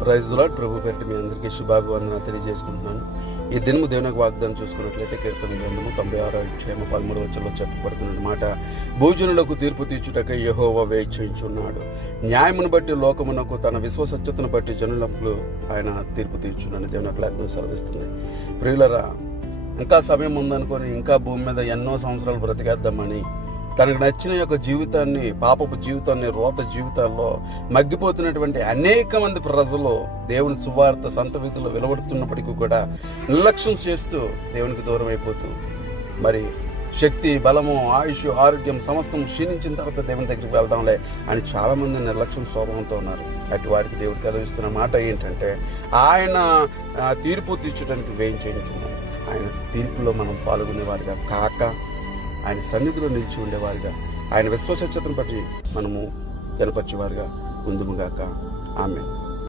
Praise the lord. ప్రభు పేరిట మీ అందరికీ శుభాభివందన తెలియజేసుకుంటున్నాను. ఈ దినము దేవునికి వాగ్దానం చూసుకున్నట్లయితే కీర్తన గ్రంథము 96:13 చెప్పబడుతున్న మాట, భూజనులకు తీర్పు తీర్చుటకై యెహోవా వేయించున్నాడు. న్యాయమును బట్టి లోకమునకు, తన విశ్వసత్యతను బట్టి జనులకు ఆయన తీర్పు తీర్చునని దేవునికి వాగ్దానం సెలవిస్తుంది. ప్రియులరా, ఇంకా సమయం ఉందనుకొని ఇంకా భూమి మీద ఎన్నో సంవత్సరాలు బ్రతికేద్దామని తనకు నచ్చిన యొక్క జీవితాన్ని, పాపపు జీవితాన్ని, రోత జీవితాల్లో మగ్గిపోతున్నటువంటి అనేక మంది ప్రజలు దేవుని సువార్త సంత వీధుల్లో వెలువడుతున్నప్పటికీ కూడా నిర్లక్ష్యం చేస్తూ దేవునికి దూరం అయిపోతూ, మరి శక్తి, బలము, ఆయుష్, ఆరోగ్యం సమస్తం క్షీణించిన తర్వాత దేవుని దగ్గరికి వెళ్దాంలే అని చాలామంది నిర్లక్ష్యం స్వభావంతో ఉన్నారు. అటు వారికి దేవుడు తెలియజేస్తున్న మాట ఏంటంటే, ఆయన తీర్పు తీర్చడానికి వేయించున్నాడు. ఆయన తీర్పులో మనం పాల్గొనేవారిగా కాక, ఆయన సన్నిధిలో నిలిచి ఉండేవారిగా, ఆయన విశ్వసత్యతను బట్టి మనము కనపరిచేవారుగా ఉందుముగాక. ఆమేన్.